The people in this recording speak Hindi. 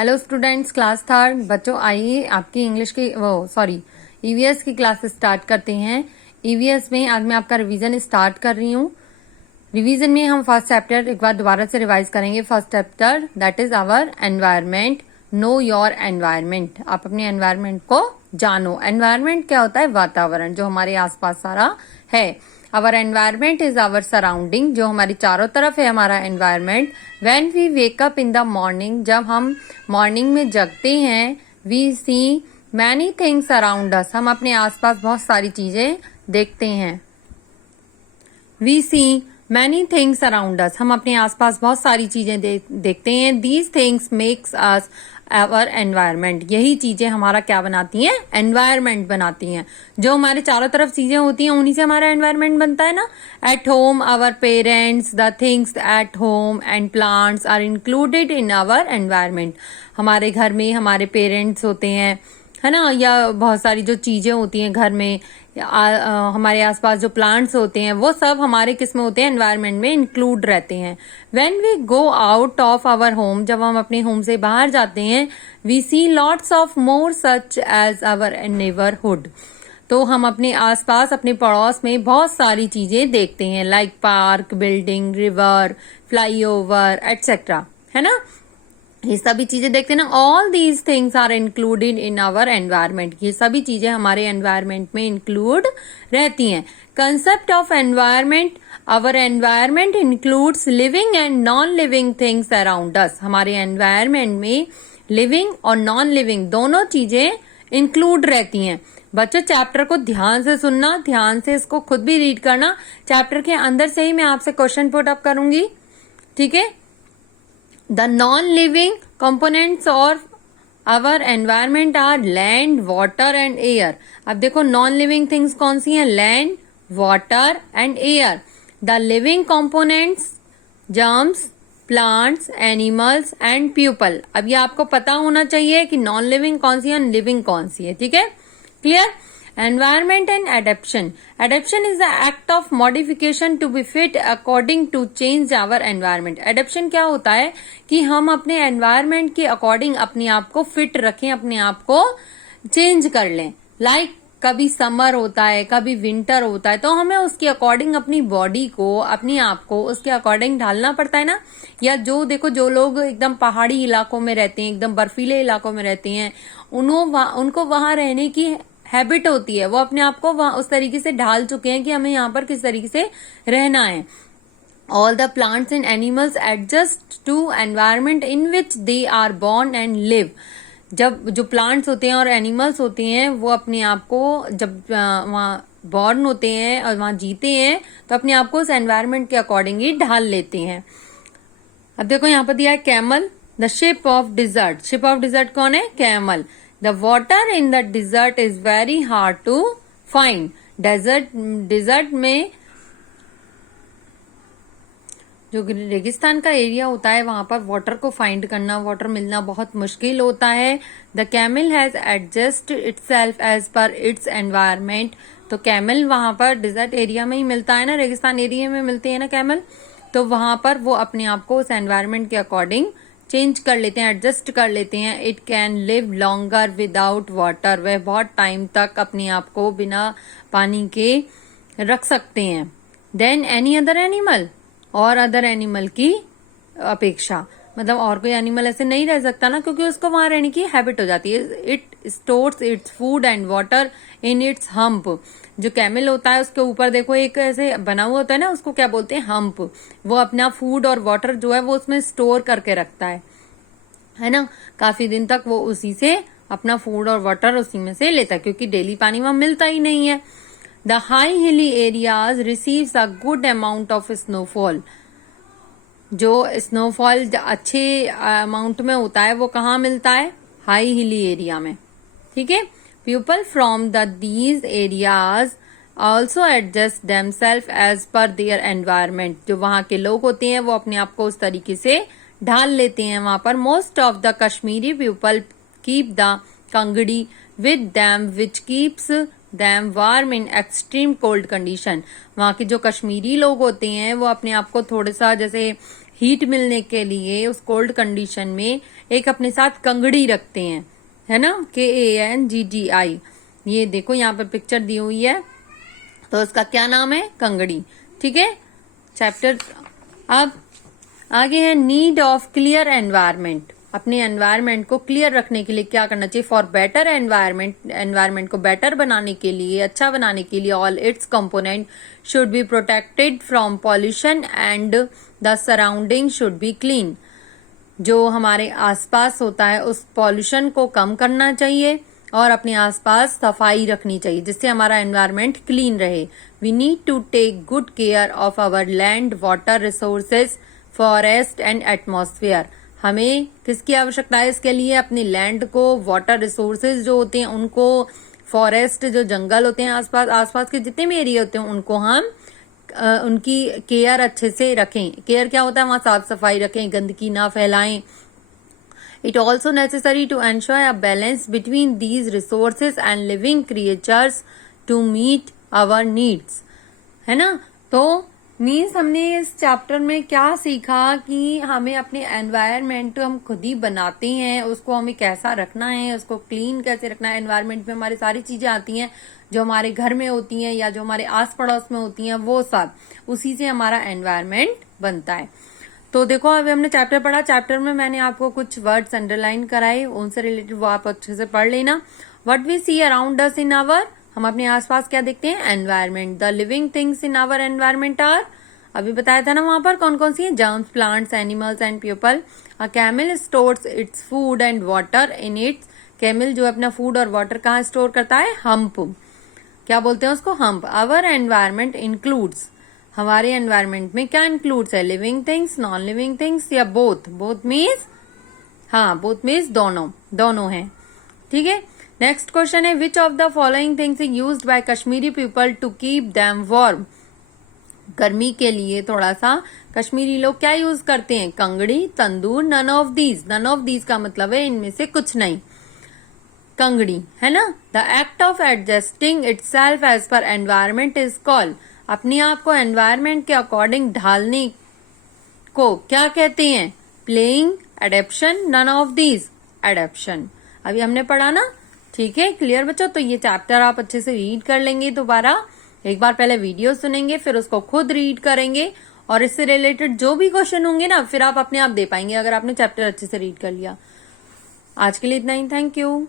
Hello students, class third. बच्चों आइए आपकी इंग्लिश की ईवीएस की क्लास स्टार्ट करते हैं। ईवीएस में आज मैं आपका रिवीजन स्टार्ट कर रही हूँ। रिवीजन में हम फर्स्ट चैप्टर एक बार दोबारा से रिवाइज करेंगे। First chapter that is our environment. Know your environment. आप अपने एनवायरमेंट को जानो। एनवायरमेंट क्या होता है? वातावरण, जो हमारे आसपास सारा है। Our environment is our surrounding, जो हमारी चारों तरफ है हमारा environment. When we wake up in the morning, जब हम मॉर्निंग में जगते हैं, we see many things around us, हम अपने आसपास बहुत सारी चीजें देखते हैं। We see many things around us, हम अपने आसपास बहुत सारी चीजें देखते हैं। These things makes us our environment, यही चीजें हमारा क्या बनाती हैं? एनवायरमेंट बनाती हैं। जो हमारे चारों तरफ चीजें होती हैं उन्हीं से हमारा एनवायरमेंट बनता है ना। At home our parents, the things at home and plants are included in our environment. हमारे घर में हमारे पेरेंट्स होते हैं, है ना, या बहुत सारी जो चीजें होती हैं घर में, हमारे आसपास जो प्लांट्स होते हैं, वो सब हमारे किस्म होते हैं? एनवायरमेंट में इंक्लूड रहते हैं। When we go out of our home, जब हम अपने होम से बाहर जाते हैं, we see lots of more such as our neighbourhood, तो हम अपने आसपास अपने पड़ोस में बहुत सारी चीजें देखते हैं, like park, building, river, flyover etcetera, है ना। ये सभी चीजें देखते हैं ना। All these things are included in our environment, ये सभी चीजें हमारे एनवायरमेंट में इंक्लूड रहती हैं। Concept of environment, our environment includes living and non living things around us. हमारे एनवायरमेंट में लिविंग और नॉन लिविंग दोनों चीजें इंक्लूड रहती हैं। बच्चों चैप्टर को ध्यान से सुनना, ध्यान से इसको खुद भी रीड करना। चैप्टर के अंदर से ही मैं आपसे क्वेश्चन पुट अप करूंगी, ठीक है। The non-living components of our environment are land, water and air. अब देखो non-living things कौन सी हैं? Land, water and air. The living components, germs, plants, animals and people. अब ये आपको पता होना चाहिए कि non-living कौन सी है, living कौन सी है, ठीक है। Clear? Environment and adaptation. Adaptation is the act of modification to be fit according to change our environment. Adaptation क्या होता है कि हम अपने environment के according अपने आप को fit रखें, अपने आप को change कर लें। Like कभी समर होता है, कभी विंटर होता है, तो हमें उसके अकॉर्डिंग अपनी बॉडी को, अपने आप को उसके अकॉर्डिंग ढालना पड़ता है ना। या जो देखो, जो लोग एकदम पहाड़ी इलाकों में रहते हैं, एकदम बर्फीले इलाकों में रहते हैं, उनको वहां रहने की हैबिट होती है, वो अपने आप को वहां उस तरीके से ढाल चुके हैं कि हमें यहाँ पर किस तरीके से रहना है। All the plants and animals adjust to environment in which they are born and live. जब जो प्लांट्स होते हैं और एनिमल्स होते हैं, वो अपने आप को जब वहाँ बॉर्न होते हैं और वहां जीते हैं, तो अपने आप को उस एनवायरमेंट के अकॉर्डिंग ही ढाल लेते हैं। अब देखो यहाँ पर दिया है camel, the ship of dessert. Ship of dessert कौन है? Camel. The water in the desert is very hard to find. desert में जो रेगिस्तान का एरिया होता है, वहां पर वाटर को फाइंड करना, वाटर मिलना बहुत मुश्किल होता है। The camel has adjust itself as per its environment. तो कैमल वहां पर डिजर्ट एरिया में ही मिलता है ना, रेगिस्तान एरिया में मिलते हैं ना कैमल, तो वहां पर वो अपने आप को उस एनवायरमेंट के अकॉर्डिंग चेंज कर लेते हैं, एडजस्ट कर लेते हैं। It can live longer without water, वह बहुत टाइम तक अपने आप को बिना पानी के रख सकते हैं। देन एनी अदर एनिमल, और अदर एनिमल की अपेक्षा, मतलब और कोई एनिमल ऐसे नहीं रह सकता ना, क्योंकि उसको वहां रहने की हैबिट हो जाती है। It stores its food and water in its hump. जो कैमल होता है उसके ऊपर देखो एक ऐसे बना हुआ होता है ना, उसको क्या बोलते हैं? हम्प। वो अपना फूड और वाटर जो है वो उसमें स्टोर करके रखता है ना। काफी दिन तक वो उसी से अपना फूड और वाटर उसी में से लेता है, क्योंकि डेली पानी वहां मिलता ही नहीं है। The high hilly areas receives a good amount of snowfall. जो स्नोफॉल अच्छे अमाउंट में होता है वो कहाँ मिलता है? हाई हिली एरिया में, ठीक है। People from these areas also adjust themself as per their environment. जो वहां के लोग होते हैं वो अपने आप को उस तरीके से ढाल लेते हैं वहां पर। Most of the Kashmiri people keep the kangri with them which keeps them warm in extreme cold condition. वहां के जो कश्मीरी लोग होते हैं वो अपने आप को थोड़ा सा जैसे हीट मिलने के लिए उस कोल्ड कंडीशन में एक अपने साथ कंगड़ी रखते हैं, है ना, KANGDI। ये देखो यहाँ पर पिक्चर दी हुई है, तो उसका क्या नाम है, कंगड़ी। ठीक है, चैप्टर। अब आगे है नीड ऑफ क्लियर एनवायरमेंट। अपने एनवायरमेंट को क्लियर रखने के लिए क्या करना चाहिए, फॉर बेटर एनवायरमेंट को बेटर बनाने के लिए, अच्छा बनाने के लिए, all it's component should be protected from pollution and the surrounding should be clean. जो हमारे आसपास होता है उस पॉल्यूशन को कम करना चाहिए और अपने आसपास सफाई रखनी चाहिए, जिससे हमारा एनवायरमेंट क्लीन रहे। We need to take good care of our land, water resources, forest and atmosphere. हमें किसकी आवश्यकता है इसके लिए, अपनी लैंड को, वाटर रिसोर्सेज जो होते हैं उनको, फॉरेस्ट जो जंगल होते हैं आसपास के जितने भी एरिया होते हैं उनको हम उनकी केयर अच्छे से रखें। केयर क्या होता है, वहां साफ सफाई रखें, गंदगी ना फैलाएं। It also necessary to ensure a balance between these resources and living creatures to meet our needs, है ना। तो मीन्स हमने इस चैप्टर में क्या सीखा कि हमें अपने एनवायरनमेंट हम खुद ही बनाते हैं, उसको हमें कैसा रखना है, उसको क्लीन कैसे रखना है। एनवायरनमेंट में हमारी सारी चीजें आती हैं जो हमारे घर में होती हैं या जो हमारे आस पड़ोस में होती हैं, वो सब उसी से हमारा एनवायरनमेंट बनता है। तो देखो अभी हमने चैप्टर पढ़ा, चैप्टर में मैंने आपको कुछ वर्ड्स अंडरलाइन कराए, उनसे रिलेटेड वो आप अच्छे से पढ़ लेना। What we see around us in our, हम अपने आसपास क्या देखते हैं, environment. The living things in our environment are, अभी बताया था ना वहां पर कौन कौन सी है, germs, plants, animals and people. A camel stores its food and water in its, camel जो अपना फूड और वाटर कहाँ स्टोर करता है, हम्प, क्या बोलते हैं उसको, हम्प। आवर एनवायरनमेंट इंक्लूड्स, हमारे एनवायरनमेंट में क्या इंक्लूड्स है, living things, non living things या बोथ, बोथ मीन्स, हाँ बोथ मीन्स दोनों हैं। ठीक है, नेक्स्ट क्वेश्चन है which of the following things is used by Kashmiri people to keep them warm. गर्मी के लिए थोड़ा सा कश्मीरी लोग क्या यूज करते हैं, kangri, tandoor, none of these. None of these का मतलब है इनमें से कुछ नहीं, कंगड़ी, है ना। The act of adjusting itself as per environment is called, अपने आप को एनवायरमेंट के अकॉर्डिंग ढालने को क्या कहते हैं, playing, adaptation, none of these, adaptation. अभी हमने पढ़ा ना, ठीक है, क्लियर बच्चों। तो ये चैप्टर आप अच्छे से रीड कर लेंगे दोबारा, एक बार पहले वीडियो सुनेंगे, फिर उसको खुद रीड करेंगे और इससे रिलेटेड जो भी क्वेश्चन होंगे ना फिर आप अपने आप दे पाएंगे अगर आपने चैप्टर अच्छे से रीड कर लिया। आज के लिए इतना ही, थैंक यू।